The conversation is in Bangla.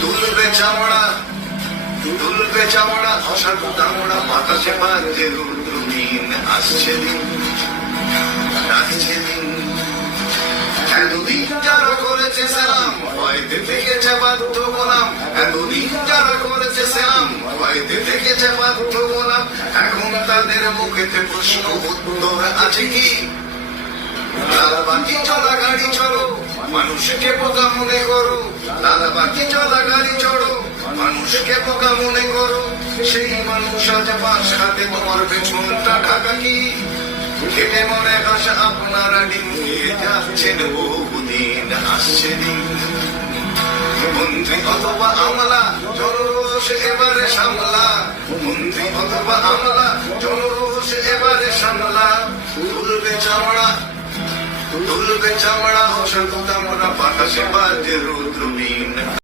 তুলবে চামড়া, তুলবে চামড়া, অসাধু দামড়া, বাতাসে বাজে রুদ্রবীণ। আসছে দিন, আসছে দিন, এতদিন যারা করেছে সালাম, ভয়তে থেকেছে বাধ্য গোলাম। এতদিন যারা করেছে সালাম, ভয়তে থেকেছে বাধ্য গোলাম। এখন তাদের মুখেতে প্রশ্ন উত্তর আছে কি? লালবাতি চলা গাড়ি চড়ো, মানুষকে বোকা মনে করো। লালবাতি চলা গাড়ি চড়ো, মানুষকে বোকা মনে করো। সেই মানুষ আজ পাশ হাতে তোমার পেছনটা ঢাকা কি? খেটে মনে ঘাস আপনারা ডিঙিয়ে যাচ্ছেন বহুদিন। আসছে দিন, মন্ত্রী অথবা আমলা, জনরোষ এবারে সামলা। মন্ত্রী অথবা আমলা, জনরোষ এবারে সামলা। তুলবে চামড়া, তুলবে চামড়া, অসাধু দামড়া, বাতাসে বাজে রুদ্রবীণ।